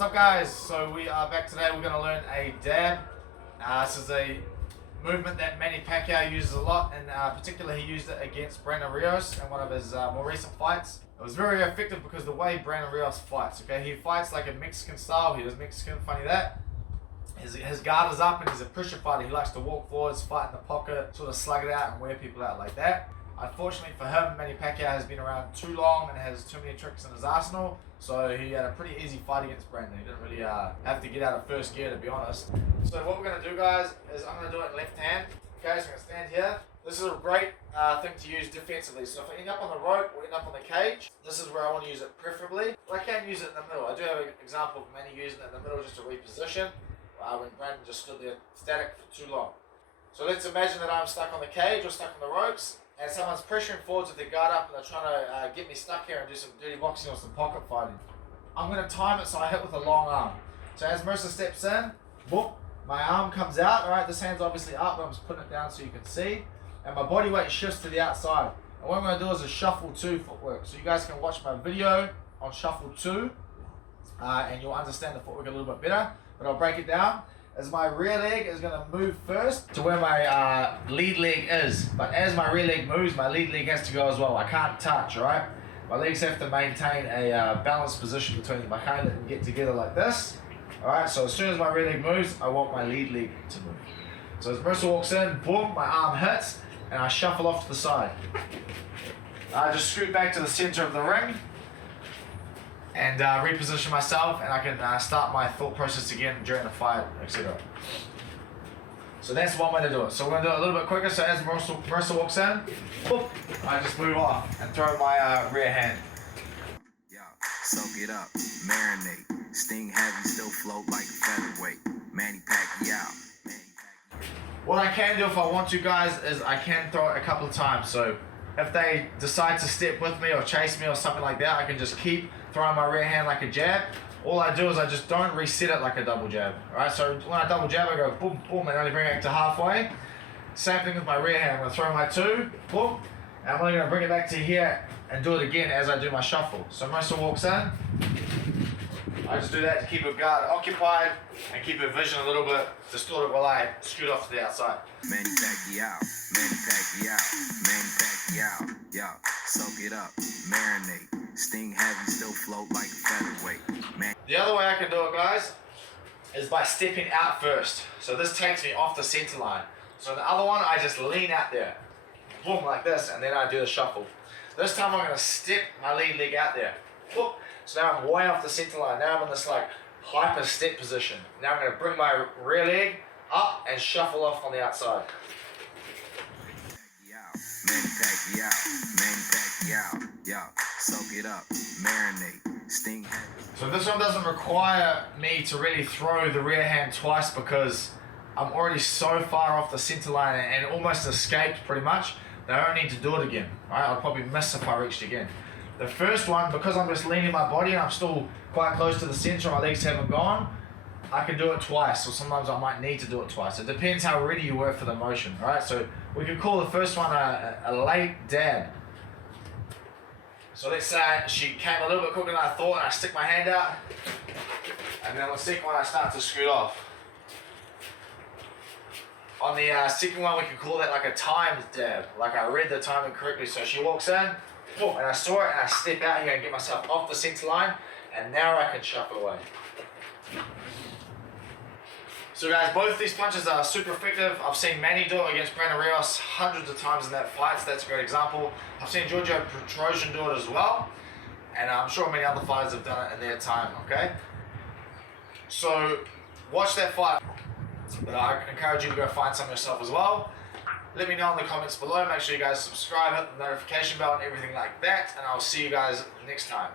What's up, guys? So we are back today. We're going to learn a dab. This is a movement that Manny Pacquiao uses a lot, and particularly he used it against Brandon Rios in one of his more recent fights. It was very effective because the way Brandon Rios fights, okay, he fights like a Mexican style. He does Mexican, funny that. His guard is up and he's a pressure fighter. He likes to walk forwards, fight in the pocket, sort of slug it out and wear people out like that. Unfortunately for him, Manny Pacquiao has been around too long and has too many tricks in his arsenal, so he had a pretty easy fight against Brandon. He didn't really have to get out of first gear, to be honest. So what we're going to do, guys, is I'm going to do it left hand. Okay, so I'm going to stand here. This is a great thing to use defensively. So if I end up on the rope or end up on the cage, this is where I want to use it preferably. But I can use it in the middle. I do have an example of Manny using it in the middle just to reposition when Brandon just stood there static for too long. So let's imagine that I'm stuck on the cage or stuck on the ropes, and someone's pressuring forwards with their guard up and they're trying to get me stuck here and do some dirty boxing or some pocket fighting. I'm going to time it so I hit with a long arm. So as Marissa steps in, whoop, my arm comes out. Alright, this hand's obviously up, but I'm just putting it down so you can see. And my body weight shifts to the outside. And what I'm going to do is a shuffle 2 footwork. So you guys can watch my video on shuffle 2 and you'll understand the footwork a little bit better. But I'll break it down. As my rear leg is going to move first to where my lead leg is. But as my rear leg moves, my lead leg has to go as well. I can't touch, alright? My legs have to maintain a balanced position between them. I can't let them get together like this. Alright, so as soon as my rear leg moves, I want my lead leg to move. So as Marissa walks in, boom, my arm hits, and I shuffle off to the side. I just scoot back to the center of the ring, and reposition myself, and I can start my thought process again during the fight, etc. So that's one way to do it. So we're going to do it a little bit quicker. So as Marissa walks in, boop, I just move off and throw my rear hand. Yeah, soak it up, marinate, sting heavy, still float like a featherweight. Manny Pacquiao. What I can do if I want to, guys, is I can throw it a couple of times. So if they decide to step with me or chase me or something like that, I can just keep throwing my rear hand like a jab. All I do is I just don't reset it like a double jab. Alright, so when I double jab, I go boom, boom, and only bring it back to halfway. Same thing with my rear hand. I'm going to throw my 2, boom, and I'm only going to bring it back to here and do it again as I do my shuffle. So Marissa walks in. I just do that to keep her guard occupied and keep her vision a little bit distorted while I scoot off to the outside. Manny Pacquiao, Manny Pacquiao, Manny Pacquiao. Yeah, soak it up, marinate, sting heavy, still float like a featherweight. The other way I can do it, guys, is by stepping out first. So this takes me off the center line. So the other one, I just lean out there, boom, like this, and then I do the shuffle. This time I'm going to step my lead leg out there. Boom. So now I'm way off the center line. Now I'm in this like hyper step position. Now I'm going to bring my rear leg up and shuffle off on the outside. Manny Pacquiao, Manny Pacquiao. Yeah, soak it up, marinate, sting heavy. So this one doesn't require me to really throw the rear hand twice because I'm already so far off the center line and almost escaped pretty much that I don't need to do it again. Right? I'll probably miss if I reached again. The first one, because I'm just leaning my body and I'm still quite close to the center, my legs haven't gone, I can do it twice, or sometimes I might need to do it twice. It depends how ready you were for the motion, right? So we could call the first one a late dab. So let's say she came a little bit quicker than I thought and I stick my hand out, and then on the second one I start to scoot off. On the second one we can call that like a timed dab, like I read the timing correctly. So she walks in, boom, and I saw it and I step out here and get myself off the center line, and now I can shuffle away. So guys, both these punches are super effective. I've seen Manny do it against Brandon Rios hundreds of times in that fight, so that's a great example. I've seen Giorgio Petrosian do it as well, and I'm sure many other fighters have done it in their time, okay? So, watch that fight, but I encourage you to go find some yourself as well. Let me know in the comments below. Make sure you guys subscribe, hit the notification bell and everything like that, and I'll see you guys next time.